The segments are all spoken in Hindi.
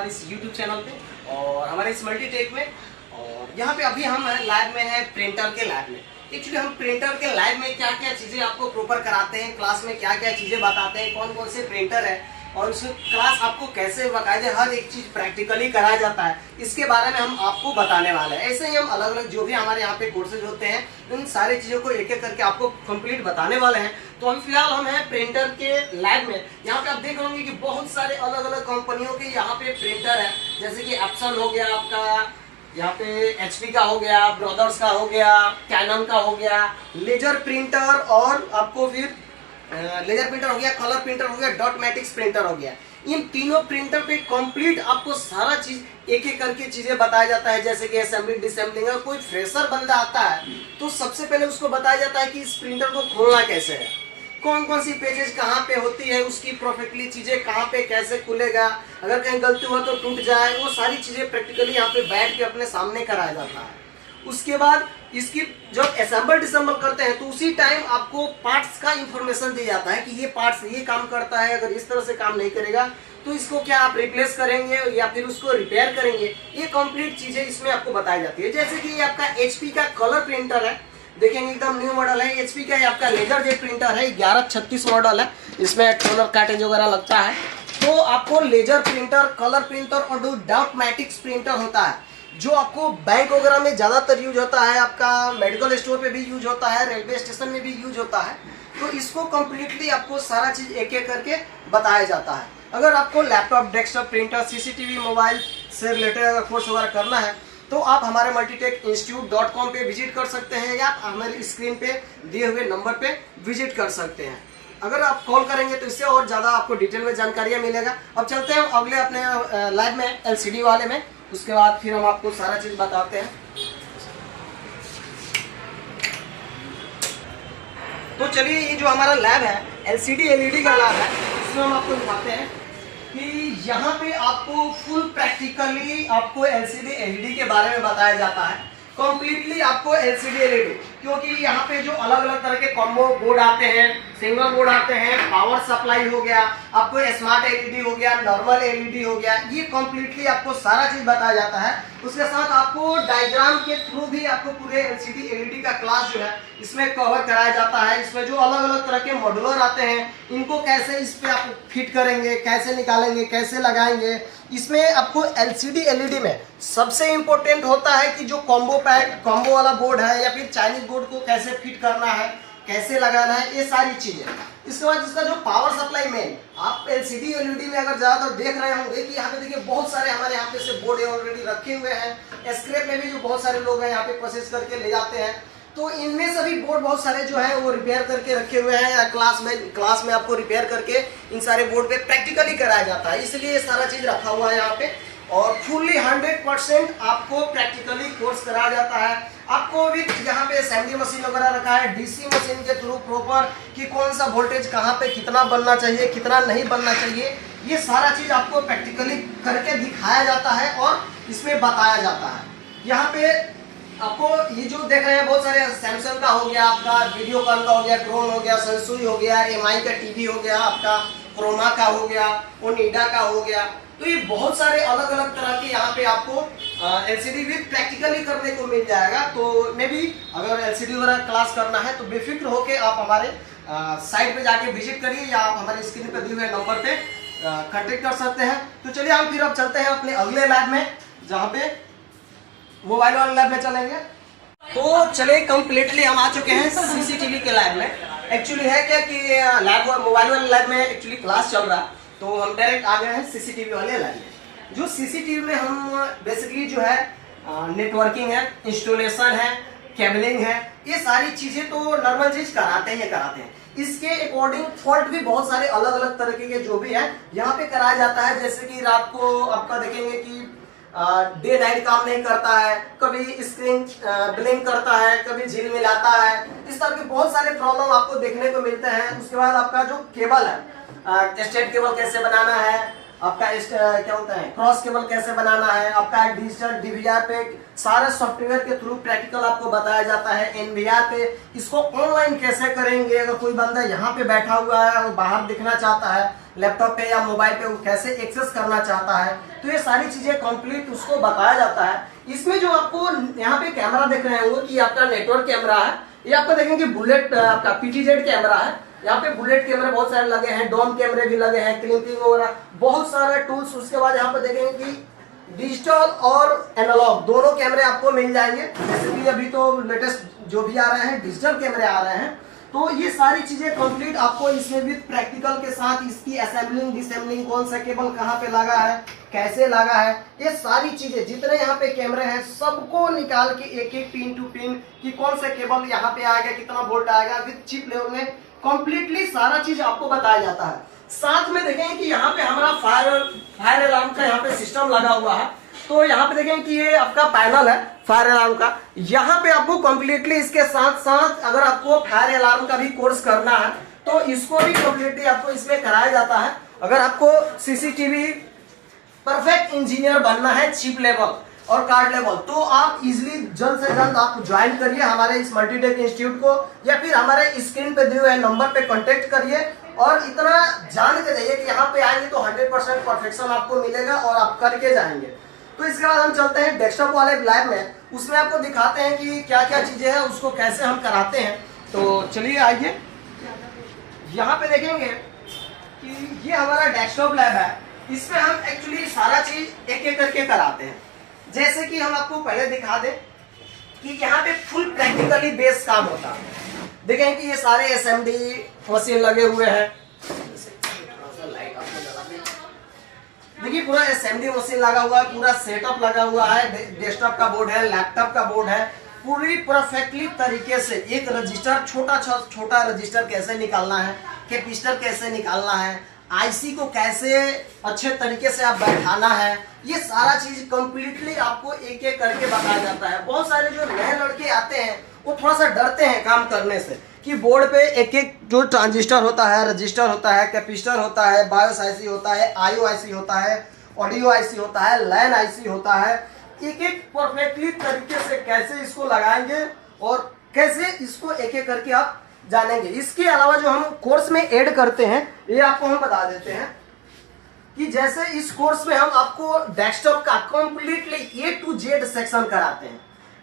हमारे इस YouTube चैनल पे और हमारे इस मल्टीटेक में। और यहाँ पे अभी हम लैब में है, प्रिंटर के लैब में। एक्चुअली हम प्रिंटर के लैब में क्या क्या चीज़ें आपको प्रॉपर कराते हैं, क्लास में क्या क्या चीज़ें बताते हैं, कौन कौन से प्रिंटर है और उस क्लास आपको कैसे बाकायदे हर एक चीज़ प्रैक्टिकली कराया जाता है, इसके बारे में हम आपको बताने वाले हैं। ऐसे ही हम अलग अलग जो भी हमारे यहाँ पे कोर्सेज होते हैं उन सारी चीज़ों को एक एक करके आपको कंप्लीट बताने वाले हैं। तो हम फिलहाल हम हैं प्रिंटर के लैब में। यहाँ पे आप देख रहे कि बहुत सारे अलग अलग कंपनियों के यहाँ पे प्रिंटर है, जैसे कि एप्सन हो गया आपका, यहाँ पे HP का हो गया, ब्रदर्स का हो गया, कैनन का हो गया, लेजर प्रिंटर और आपको फिर लेजर प्रिंटर हो गया, कलर प्रिंटर हो गया, डॉट मैट्रिक्स प्रिंटर हो गया। इन तीनों प्रिंटर पे कंप्लीट आपको सारा चीज एक एक करके चीजें बताया जाता है, जैसे कि असेंबलिंग डिसेंबलिंग। अगर कोई फ्रेशर बंदा आता है तो सबसे पहले उसको बताया जाता है कि इस प्रिंटर को खोलना कैसे है, कौन कौन सी पेजेस कहाँ पे होती है, उसकी परफेक्टली चीजें कहाँ पे कैसे खुलेगा, अगर कहीं गलती हुआ तो टूट जाए, वो सारी चीजें प्रैक्टिकली यहाँ पे बैठ के अपने सामने कराया जाता है। उसके बाद इसकी जब असेंबल डिसेंबल करते हैं तो उसी टाइम आपको पार्ट्स का इंफॉर्मेशन दिया जाता है कि ये पार्ट्स ये काम करता है, अगर इस तरह से काम नहीं करेगा तो इसको क्या आप रिप्लेस करेंगे या फिर उसको रिपेयर करेंगे, ये कंप्लीट चीजें इसमें आपको बताई जाती है। जैसे कि ये आपका HP का कलर प्रिंटर है, देखेंगे एकदम न्यू मॉडल है। HP का ये आपका लेजर जेट प्रिंटर है, 1136 मॉडल है, इसमें टोनर कार्टेज वगैरह लगता है। तो आपको लेजर प्रिंटर, कलर प्रिंटर और डॉट मैट्रिक्स प्रिंटर होता है, जो आपको बैंक वगैरह में ज़्यादातर यूज होता है, आपका मेडिकल स्टोर पे भी यूज होता है, रेलवे स्टेशन में भी यूज होता है। तो इसको कम्प्लीटली आपको सारा चीज़ एक एक करके बताया जाता है। अगर आपको laptop, desktop, printer, CCTV, mobile से रिलेटेड अगर कोर्स वगैरह करना है तो आप हमारे multitechinstitute.com पे विजिट कर सकते हैं या हमारी स्क्रीन पे दिए हुए नंबर पे विजिट कर सकते हैं। अगर आप कॉल करेंगे तो इससे और ज़्यादा आपको डिटेल में जानकारियाँ मिलेगा। अब चलते हैं अगले अपने लैब में, LCD वाले में, उसके बाद फिर हम आपको सारा चीज़ बताते हैं। तो चलिए, ये जो हमारा लैब है LCD LED का लैब है, इसमें हम आपको दिखाते हैं कि यहाँ पे आपको फुल प्रैक्टिकली आपको LCD LED के बारे में बताया जाता है। कंप्लीटली आपको LCD LED, क्योंकि यहाँ पे जो अलग अलग तरह के कॉम्बो बोर्ड आते हैं, सिंगल बोर्ड आते हैं, पावर सप्लाई हो गया, आपको स्मार्ट LED हो गया, नॉर्मल LED हो गया, ये कंप्लीटली आपको सारा चीज बताया जाता है। उसके साथ आपको डायग्राम के थ्रू भी आपको पूरे LCD LED का क्लास जो है इसमें कवर कराया जाता है। इसमें जो अलग अलग तरह के मॉड्यूलर आते हैं, इनको कैसे इस पे आप फिट करेंगे, कैसे निकालेंगे, कैसे लगाएंगे। इसमें आपको LCD LED में सबसे इम्पोर्टेंट होता है कि जो कॉम्बो पैक, कॉम्बो वाला बोर्ड है या फिर चाइनीज बोर्ड को कैसे फिट करना है, कैसे लगाना है, ये सारी चीजें। इसके बाद इसका जो पावर सप्लाई मेन, आप LCD LED में अगर ज्यादातर देख रहे होंगे कि यहाँ पे देखिए बहुत सारे हमारे यहाँ पे से बोर्ड ऑलरेडी रखे हुए हैं। स्क्रैप में भी जो बहुत सारे लोग हैं यहाँ पे परचेज करके ले जाते हैं, तो इनमें सभी बोर्ड बहुत सारे जो है वो रिपेयर करके रखे हुए हैं। क्लास में आपको रिपेयर करके इन सारे बोर्ड पे प्रैक्टिकली कराया जाता है, इसलिए ये सारा चीज रखा हुआ है यहाँ पे। और फुल्ली 100% आपको प्रैक्टिकली कोर्स कराया जाता है। आपको भी यहाँ पे असेंबली मशीन वगैरह रखा है, DC मशीन के थ्रू प्रॉपर कि कौन सा वोल्टेज कहाँ पे कितना बनना चाहिए, कितना नहीं बनना चाहिए, ये सारा चीज आपको प्रैक्टिकली करके दिखाया जाता है और इसमें बताया जाता है। यहाँ पे आपको ये जो देख रहे हैं बहुत सारे सैमसंग का हो गया, आपका वीडियोकॉन का हो गया, क्रोन हो गया, संसुई हो गया, MI का TV हो गया, आपका क्रोमा का हो गया, ओनिडा का हो गया। तो ये बहुत सारे अलग अलग तरह के यहाँ पे आपको LCD भी प्रैक्टिकली करने को मिल जाएगा। तो मे भी अगर LCD वगैरह क्लास करना है तो बेफिक्र होके आप हमारे साइट पे जाके विजिट करिए या आप हमारे स्क्रीन पे दिए हुए नंबर पे कांटेक्ट कर सकते हैं। तो चलिए हम फिर अब चलते हैं अपने अगले लैब में, जहाँ पे मोबाइल वाले लैब में चलेंगे। तो चलिए, कंप्लीटली हम आ चुके हैं CCTV के लैब में। एक्चुअली है क्या कि लैब मोबाइल वाले लैब में एक्चुअली क्लास चल रहा, तो हम डायरेक्ट आ गए हैं CCTV वाले लैब में। जो CCTV में हम बेसिकली जो है नेटवर्किंग है, इंस्टॉलेशन है, केबलिंग है, ये सारी चीजें तो नॉर्मल चीज कराते हैं। इसके अकॉर्डिंग फॉल्ट भी बहुत सारे अलग अलग तरीके के जो भी है यहाँ पे कराया जाता है। जैसे कि रात को आपका देखेंगे कि डे नाइट काम नहीं करता है, कभी स्क्रीन ब्लिंक करता है, कभी झिल मिलाता है, इस तरह के बहुत सारे प्रॉब्लम आपको देखने को मिलते हैं। उसके बाद आपका जो केबल है, स्टेट केबल कैसे बनाना है, आपका क्या होता है क्रॉस केबल कैसे बनाना है, आपका डिजिटल डीवीआर पे सारे सॉफ्टवेयर के थ्रू प्रैक्टिकल आपको बताया जाता है। एनवीआर पे इसको ऑनलाइन कैसे करेंगे, अगर कोई बंदा यहाँ पे बैठा हुआ है और बाहर दिखना चाहता है लैपटॉप पे या मोबाइल पे, वो कैसे एक्सेस करना चाहता है, तो ये सारी चीजें कंप्लीट उसको बताया जाता है। इसमें जो आपको यहाँ पे कैमरा देख रहे होंगे कि आपका नेटवर्क कैमरा है, ये आपको देखेंगे बुलेट आपका पीटीजेड कैमरा है। यहाँ पे बुलेट कैमरे बहुत सारे लगे हैं, डोम कैमरे भी लगे हैं, क्लिपिंग वगैरह बहुत सारे टूल्स। उसके बाद यहाँ पे देखेंगे कि डिजिटल और एनालॉग दोनों कैमरे आपको मिल जाएंगे। जैसे कि अभी तो लेटेस्ट जो भी आ रहे हैं डिजिटल कैमरे आ रहे हैं, तो ये सारी चीजें कंप्लीट आपको इसमें विद प्रैक्टिकल के साथ इसकी असेंबलिंग डिसेंबलिंग, कौन सा केबल कहाँ पे लगा है, कैसे लगा है, ये सारी चीजें जितने यहाँ पे कैमरे हैं सबको निकाल के एक एक पिन टू पिन कि कौन सा केबल यहाँ पे आएगा, कितना वोल्ट आएगा, विद चिप लेवल में कंप्लीटली सारा चीज आपको बताया जाता है। साथ में देखेंगे कि यहाँ पे हमारा फायर अलार्म का यहाँ पे सिस्टम लगा हुआ है। तो यहाँ पे देखेंगे कि ये आपका पैनल है फायर अलार्म का। यहाँ पे आपको कंप्लीटली इसके साथ साथ अगर आपको फायर अलार्म का भी कोर्स करना है तो इसको भी कंप्लीटली आपको इसमें कराया जाता है। अगर आपको सीसीटीवी परफेक्ट इंजीनियर बनना है चिप लेवल और कार्ड लेवल, तो आप इजीली जल्द से जल्द आप ज्वाइन करिए हमारे इस मल्टीटेक इंस्टीट्यूट को, या फिर हमारे स्क्रीन पे दिए हुए नंबर पे कांटेक्ट करिए और इतना जान के जाइए कि यहाँ पे आएंगे तो 100% परफेक्शन आपको मिलेगा और आप करके जाएंगे। तो इसके बाद हम चलते हैं डेस्कटॉप वाले लैब में, उसमें आपको दिखाते हैं कि क्या क्या चीजें हैं, उसको कैसे हम कराते हैं। तो चलिए आइए, यहाँ पे देखेंगे कि ये हमारा डेस्कटॉप लैब है। इसमें हम एक्चुअली सारा चीज एक एक करके कराते हैं। जैसे कि हम आपको पहले दिखा दें कि यहाँ पे फुल प्रैक्टिकली बेस्ड काम होता है। देखें कि ये सारे एसएमडी मशीन लगे हुए हैं, देखिए पूरा एसएमडी मशीन लगा हुआ है, पूरा सेटअप लगा हुआ है, डेस्कटॉप का बोर्ड है, लैपटॉप का बोर्ड है, पूरी परफेक्टली तरीके से एक रजिस्टर छोटा रजिस्टर कैसे निकालना है, कैपेसिटर कैसे निकालना है, आईसी को कैसे अच्छे तरीके से आप बैठाना है, ये सारा चीज कंप्लीटली आपको एक एक करके बताया जाता है। बहुत सारे जो नए लड़के आते हैं वो थोड़ा सा डरते हैं काम करने से कि बोर्ड पे एक एक जो ट्रांजिस्टर होता है, रजिस्टर होता है, कैपेसिटर होता है, बायोस आईसी होता है, आईओ आईसी होता है, ऑडियो आईसी होता है, लैन आईसी होता है, एक एक परफेक्टली तरीके से कैसे इसको लगाएंगे और कैसे इसको एक एक करके आप जानेंगे। इसके अलावा जो हम कोर्स में ऐड करते हैं ये आपको हम बता देते हैं कि जैसे इस कोर्स में हम आपको डेस्कटॉप का completely A to Z section कराते हैं,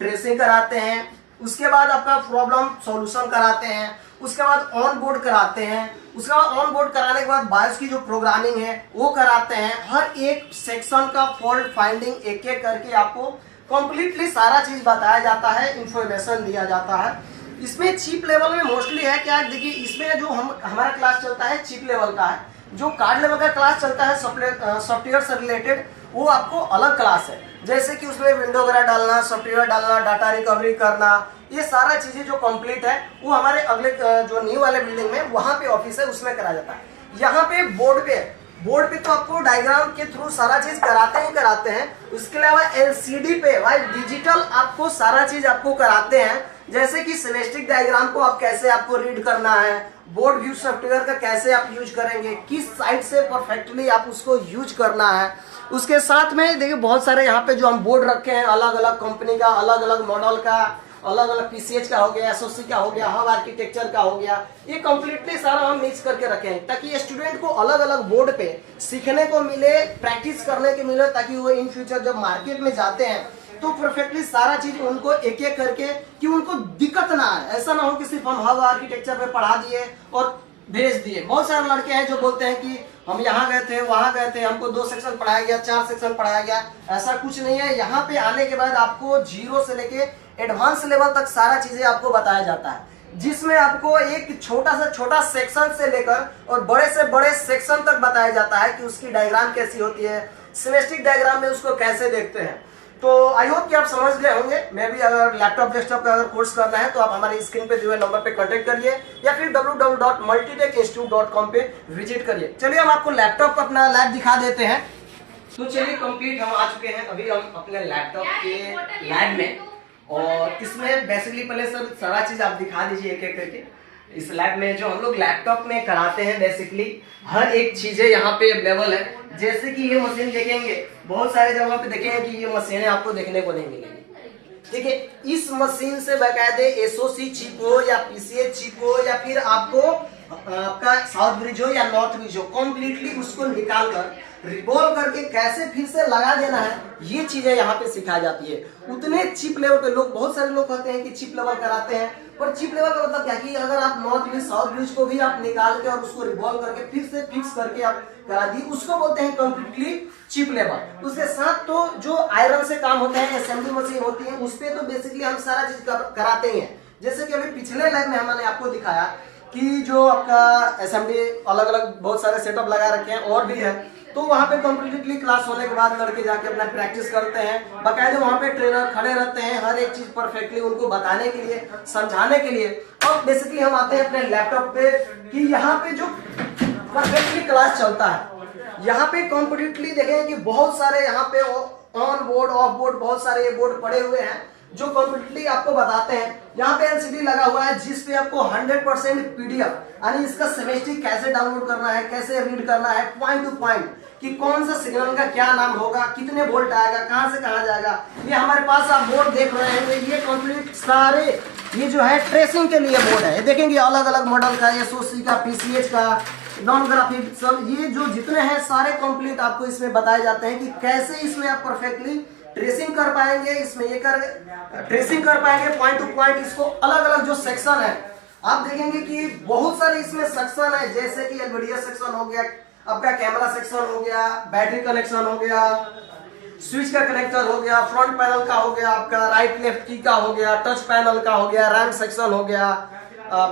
ट्रेसिंग कराते हैं, उसके बाद आपका प्रॉब्लम सॉल्यूशन कराते हैं, उसके बाद ऑन बोर्ड कराते हैं, उसके बाद ऑन बोर्ड कराने के बाद बायोस की जो प्रोग्रामिंग है वो कराते हैं। हर एक सेक्शन का फॉल्ट फाइंडिंग एक एक करके आपको कंप्लीटली सारा चीज बताया जाता है, इंफॉर्मेशन दिया जाता है। इसमें चिप लेवल में मोस्टली है क्या, देखिए इसमें जो हमारा क्लास चलता है चिप लेवल का है, जो कार्ड लेवल का क्लास चलता है सॉफ्टवेयर से रिलेटेड वो आपको अलग क्लास है। जैसे कि उसमें विंडो वगैरह डालना, सॉफ्टवेयर डालना, डाटा रिकवरी करना, ये सारा चीजें जो कंप्लीट है वो हमारे अगले जो न्यू वाले बिल्डिंग में वहां पे ऑफिस है उसमें करा जाता है। यहाँ पे बोर्ड पे तो आपको डायग्राम के थ्रू सारा चीज कराते ही कराते हैं। उसके अलावा एलसीडी पे भाई डिजिटल आपको सारा चीज आपको कराते हैं। जैसे कि सिमेट्रिक डायग्राम को आप कैसे आपको रीड करना है, बोर्ड व्यू सॉफ्टवेयर का कैसे आप यूज करेंगे, किस साइड से परफेक्टली आप उसको यूज करना है। उसके साथ में देखिए बहुत सारे यहाँ पे जो हम बोर्ड रखे हैं अलग अलग कंपनी का, अलग अलग मॉडल का, अलग अलग पीसीएच का हो गया, एसओसी का हो गया, हब आर्किटेक्चर का हो गया, ये कंप्लीटली सारा हम मिक्स करके रखे हैं ताकि स्टूडेंट को अलग अलग बोर्ड पे सीखने को मिले, प्रैक्टिस करने के मिले, ताकि वो इन फ्यूचर जब मार्केट में जाते हैं तो परफेक्टली सारा चीज उनको एक एक करके कि उनको दिक्कत ना आए। ऐसा ना हो कि सिर्फ हम हब आर्किटेक्चर पे पढ़ा दिए और भेज दिए। बहुत सारे लड़के हैं जो बोलते हैं कि हम यहाँ गए थे, वहां गए थे, हमको 2 सेक्शन पढ़ाया गया, 4 सेक्शन पढ़ाया गया। ऐसा कुछ नहीं है। यहाँ पे आने के बाद आपको जीरो से लेके एडवांस लेवल तक सारा चीजें आपको बताया जाता है, जिसमें आपको एक छोटा से छोटा सेक्शन से लेकर और बड़े से बड़े सेक्शन तक बताया जाता है कि उसकी डायग्राम कैसी होती है, सिमेट्रिक डायग्राम में उसको कैसे देखते हैं। तो आई होप कि आप समझ गए होंगे। मैं भी अगर लैपटॉप डेस्कटॉप का अगर कोर्स करना है तो आप हमारी स्क्रीन पे दिए हुए नंबर पे कांटेक्ट करिए या फिर www.multitecinstitute.com पे विजिट करिए। चलिए हम आपको लैपटॉप का अपना लैब दिखा देते हैं। तो चलिए कंप्लीट हम आ चुके हैं अभी हम अपने लैपटॉप के लैब में, और इसमें बेसिकली पहले सब सारा चीज आप दिखा दीजिए एक एक करके। इस लैब में जो हम लोग लैपटॉप में कराते हैं बेसिकली हर एक चीजें यहाँ पे अवेलेबल है। जैसे कि ये मशीन देखेंगे, बहुत सारे जगहों पे देखेंगे कि ये मशीनें आपको देखने को नहीं मिलेंगी। ठीक है, इस मशीन से बाकायदे एसओसी चिप हो या पीसीए चिप हो या फिर आपको आपका साउथ ब्रिज हो या नॉर्थ ब्रिज हो, कम्प्लीटली उसको निकाल कर रिवॉल्व करके कैसे फिर से लगा देना है, ये चीजें यहाँ पे सिखाई जाती है। उतने चिप लेवल पे लोग, बहुत सारे लोग कहते हैं कि चिप लेवल कराते हैं, पर चिप लेवल का मतलब क्या कि अगर आप नॉर्थ ब्रिज साउथ ब्रिज को भी आप निकाल के और उसको रिवॉल्व करके फिर से फिक्स करके आप करा दी, उसको बोलते हैं कम्प्लीटली चिप लेवल। उसके साथ तो जो आयरन से काम होता है, असेंबली मशीन होती है, उस पर तो बेसिकली हम सारा चीज कराते ही हैं। जैसे कि अभी पिछले लैब में हमने आपको दिखाया कि जो आपका असेंबली अलग अलग बहुत सारे सेटअप लगा रखे हैं और भी है, तो वहाँ पे कम्प्लीटली क्लास होने के बाद लड़के जाके अपना प्रैक्टिस करते हैं। बाकायदे वहाँ पे ट्रेनर खड़े रहते हैं हर एक चीज परफेक्टली उनको बताने के लिए, समझाने के लिए। और बेसिकली हम आते हैं अपने लैपटॉप पे कि यहाँ पे जो परफेक्टली क्लास चलता है, यहाँ पे कम्प्लीटली देखें कि बहुत सारे यहाँ पे ऑन बोर्ड ऑफ बोर्ड बहुत सारे ये बोर्ड पड़े हुए हैं जो कम्प्लीटली आपको बताते हैं। यहाँ पे एलसीडी लगा हुआ है जिस पे आपको 100% पीडीएफ यानी इसका सेमेस्टिक कैसे डाउनलोड करना है, कैसे रीड करना है पॉइंट टू पॉइंट, कि कौन सा सिग्नल का क्या नाम होगा, कितने वोल्ट आएगा, कहां से कहां जाएगा। ये हमारे पास आप बोर्ड देख रहे हैं, ये कंप्लीट सारे ये जो है ट्रेसिंग के लिए बोर्ड है। देखेंगे अलग अलग मॉडल का, एसओसी का, पीसीएच का, नॉन ग्राफिक, सब ये जो जितने हैं सारे कंप्लीट आपको इसमें बताए जाते हैं कि कैसे इसमें आप परफेक्टली ट्रेसिंग कर पाएंगे, इसमें ये ट्रेसिंग कर पाएंगे पॉइंट टू पॉइंट। इसको अलग अलग जो सेक्शन है आप देखेंगे कि बहुत सारे इसमें सेक्शन है, जैसे कि एलवीडीएस सेक्शन हो गया, आपका कैमरा सेक्शन हो गया, बैटरी कनेक्शन हो गया, स्विच का कनेक्टर हो गया, फ्रंट पैनल का हो गया, आपका राइट लेफ्ट की का हो गया, टच पैनल का हो गया, रैम सेक्शन हो गया,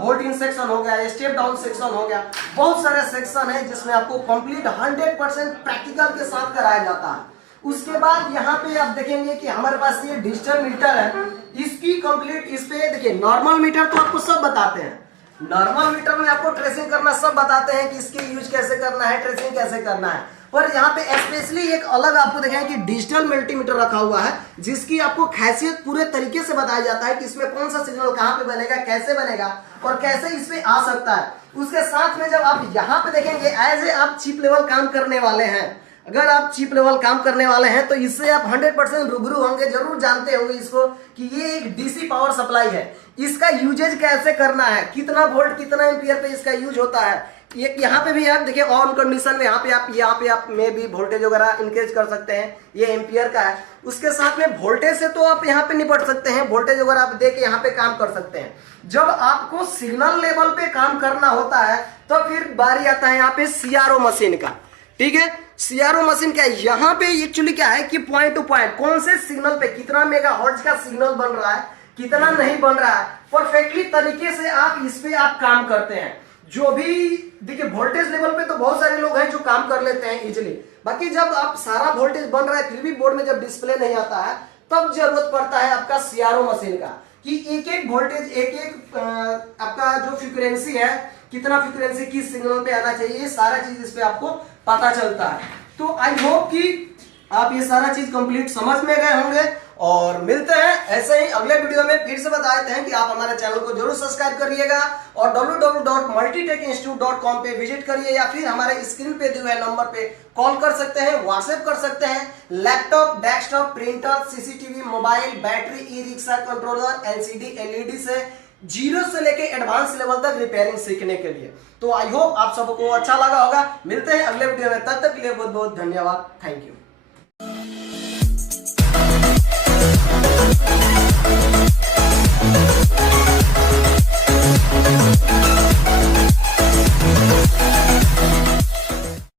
वोल्ट इन सेक्शन हो गया, स्टेप डाउन सेक्शन हो गया। बहुत सारे सेक्शन है जिसमें आपको कंप्लीट 100% प्रैक्टिकल के साथ कराया जाता है। उसके बाद यहाँ पे आप देखेंगे कि हमारे पास ये डिजिटल मीटर है, इसकी कंप्लीट इस पे देखिए नॉर्मल मीटर तो आपको सब बताते हैं, नॉर्मल मीटर में आपको ट्रेसिंग करना सब बताते हैं कि इसके यूज कैसे करना है, ट्रेसिंग कैसे करना है। पर यहाँ पे स्पेशली एक अलग आपको देखेंगे कि डिजिटल मल्टीमीटर रखा हुआ है जिसकी आपको खासियत पूरे तरीके से बताया जाता है कि इसमें कौन सा सिग्नल कहाँ पे बनेगा, कैसे बनेगा और कैसे इसमें आ सकता है। उसके साथ में जब आप यहाँ पे देखेंगे एज ए आप चिप लेवल काम करने वाले हैं, अगर आप चिप लेवल काम करने वाले हैं तो इससे आप 100% रूबरू होंगे, जरूर जानते होंगे इसको कि ये एक डीसी पावर सप्लाई है, इसका यूजेज कैसे करना है, कितना वोल्ट कितना एम्पियर पे इसका यूज होता है। ये यहाँ पे भी आप देखिए ऑन कंडीशन में यहाँ पे आप में भी वोल्टेज वगैरह इंक्रीज कर सकते हैं, ये एम्पियर का है। उसके साथ में वोल्टेज से तो आप यहाँ पे निपट सकते हैं, वोल्टेज वगैरह आप दे के यहाँ पे काम कर सकते हैं। जब आपको सिग्नल लेवल पे काम करना होता है तो फिर बारी आता है यहाँ पे सीआरओ मशीन का। ठीक है, सीआरओ मशीन क्या है, यहाँ पे एक्चुअली क्या है कि पॉइंट टू पॉइंट कौन से सिग्नल पे कितना मेगाहर्ट्ज का सिग्नल बन रहा है, कितना नहीं बन रहा है, परफेक्टली तरीके से आप इस पे आप काम करते हैं। जो भी देखिए वोल्टेज लेवल पे तो बहुत सारे लोग हैं जो काम कर लेते हैं इजिली, बाकी जब आप सारा वोल्टेज बन रहा है फिर भी बोर्ड में जब डिस्प्ले नहीं आता है तब जरूरत पड़ता है आपका सीआरओ मशीन का, कि एक एक वोल्टेज एक एक आपका जो फ्रीक्वेंसी है, कितना फ्रीक्वेंसी किस सिग्नल पे आना चाहिए, ये सारा चीज इस पे आपको पता चलता है। तो आई होप कि आप ये सारा चीज कंप्लीट समझ में गए होंगे और मिलते हैं ऐसे ही अगले वीडियो में। फिर से बता देते हैं कि आप हमारे चैनल को जरूर सब्सक्राइब करिएगा और www.multitechinsitute.com पे विजिट करिए या फिर हमारे स्क्रीन पे दिए हुए नंबर पे कॉल कर सकते हैं, व्हाट्सएप कर सकते हैं। Laptop, desktop, printer, CCTV, mobile, battery, e rickshaw, controller, LCD, LED से जीरो से लेके एडवांस लेवल तक रिपेयरिंग सीखने के लिए। तो आई होप आप सबको अच्छा लगा होगा। मिलते हैं अगले वीडियो में, तब तक के लिए बहुत बहुत धन्यवाद। Thank you.